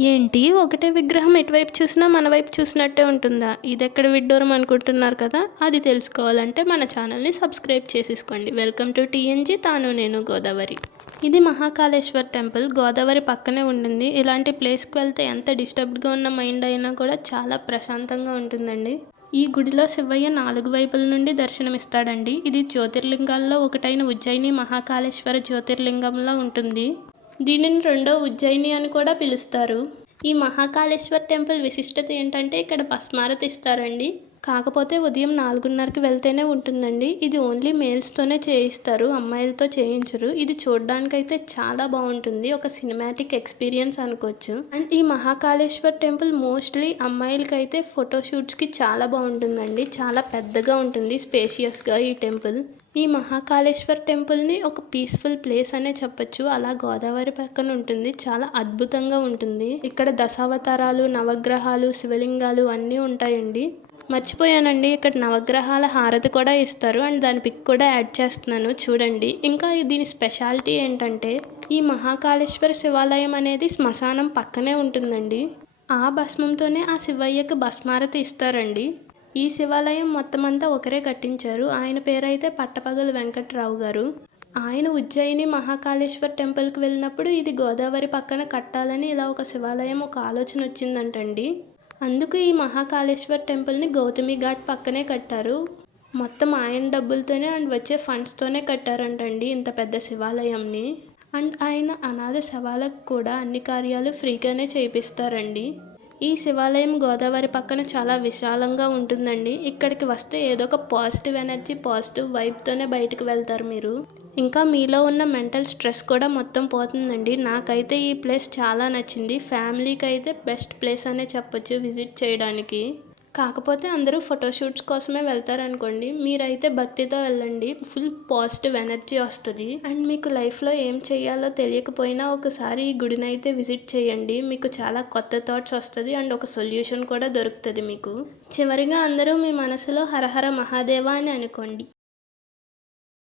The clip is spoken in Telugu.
ఏంటి ఒకటే విగ్రహం ఎటువైపు చూసినా మన వైపు చూసినట్టే ఉంటుందా? ఇదెక్కడ విడ్డూరం అనుకుంటున్నారు కదా! అది తెలుసుకోవాలంటే మన ఛానల్‌ని సబ్స్క్రైబ్ చేసేసుకోండి. వెల్కమ్ టు టీఎన్‌జీ తాను నేను గోదావరి. ఇది మహాకాళేశ్వర్ టెంపుల్. గోదావరి పక్కనే ఉంటుంది. ఇలాంటి ప్లేస్‌కి వెళ్తే ఎంత డిస్టర్బ్డ్‌గా ఉన్న మైండ్ అయినా కూడా చాలా ప్రశాంతంగా ఉంటుందండి. ఈ గుడిలో శివయ్య 4 వైపుల నుండి దర్శనమిస్తాడండి. ఇది జ్యోతిర్లింగాల్లో ఒకటైన ఉజ్జయిని మహాకాళేశ్వర జ్యోతిర్లింగంలా ఉంటుంది. దీనిని రెండో ఉజ్జయిని అని కూడా పిలుస్తారు. ఈ మహాకాళేశ్వర్ టెంపుల్ విశిష్టత ఏంటంటే ఇక్కడ భస్మారతి ఇస్తారండి. కాకపోతే ఉదయం 4:30కి వెళ్తేనే ఉంటుందండి. ఇది ఓన్లీ మేల్స్తోనే చేయిస్తారు, అమ్మాయిలతో చేయించరు. ఇది చూడడానికైతే చాలా బాగుంటుంది. ఒక సినిమాటిక్ ఎక్స్పీరియన్స్ అనుకోవచ్చు. అండ్ ఈ మహాకాళేశ్వర్ టెంపుల్ మోస్ట్లీ అమ్మాయిలకైతే ఫోటోషూట్స్కి చాలా బాగుంటుందండి. చాలా పెద్దగా ఉంటుంది, స్పేషియస్గా ఈ టెంపుల్. ఈ మహాకాళేశ్వర్ టెంపుల్ని ఒక పీస్ఫుల్ ప్లేస్ అనే చెప్పొచ్చు. అలా గోదావరి పక్కన ఉంటుంది. చాలా అద్భుతంగా ఉంటుంది. ఇక్కడ దశావతారాలు, నవగ్రహాలు, శివలింగాలు అన్నీ ఉంటాయండి. మర్చిపోయానండి, ఇక్కడ నవగ్రహాల హారతి కూడా ఇస్తారు. అండ్ దాని పిక్ కూడా యాడ్ చేస్తున్నాను చూడండి. ఇంకా దీని స్పెషాలిటీ ఏంటంటే ఈ మహాకాళేశ్వర శివాలయం అనేది శ్మశానం పక్కనే ఉంటుందండి. ఆ భస్మంతోనే ఆ శివయ్యకు భస్మారతి ఇస్తారండి. ఈ శివాలయం మొత్తం అంతా ఒకరే కట్టించారు. ఆయన పేరైతే పట్టపగలు వెంకట్రావు గారు. ఆయన ఉజ్జయిని మహాకాళేశ్వర్ టెంపుల్కి వెళ్ళినప్పుడు ఇది గోదావరి పక్కన కట్టాలని ఇలా ఒక శివాలయం ఒక ఆలోచన వచ్చిందంటండి. అందుకు ఈ మహాకాళేశ్వర్ టెంపుల్ని గౌతమి ఘాట్ పక్కనే కట్టారు. మొత్తం ఆయన డబ్బులతోనే అండ్ వచ్చే ఫండ్స్తోనే కట్టారంటండి ఇంత పెద్ద శివాలయంని. అండ్ ఆయన అనాథ శవాలకు కూడా అన్ని కార్యాలు ఫ్రీగానే చేయిస్తారండి. ఈ శివాలయం గోదావరి పక్కన చాలా విశాలంగా ఉంటుందండి. ఇక్కడికి వస్తే ఏదో ఒక పాజిటివ్ ఎనర్జీ, పాజిటివ్ వైబ్తోనే బయటకు వెళ్తారు మీరు. ఇంకా మీలో ఉన్న మెంటల్ స్ట్రెస్ కూడా మొత్తం పోతుందండి. నాకైతే ఈ ప్లేస్ చాలా నచ్చింది. ఫ్యామిలీకి అయితే బెస్ట్ ప్లేస్ అనే చెప్పొచ్చు విజిట్ చేయడానికి. కాకపోతే అందరూ ఫోటోషూట్స్ కోసమే వెళ్తారనుకోండి. మీరైతే భక్తితో వెళ్ళండి. ఫుల్ పాజిటివ్ ఎనర్జీ వస్తుంది. అండ్ మీకు లైఫ్లో ఏం చేయాలో తెలియకపోయినా ఒకసారి ఈ గుడిని అయితే విజిట్ చేయండి. మీకు చాలా కొత్త థాట్స్ వస్తుంది అండ్ ఒక సొల్యూషన్ కూడా దొరుకుతుంది మీకు. చివరిగా అందరూ మీ మనసులో హరహర మహాదేవ అని అనుకోండి.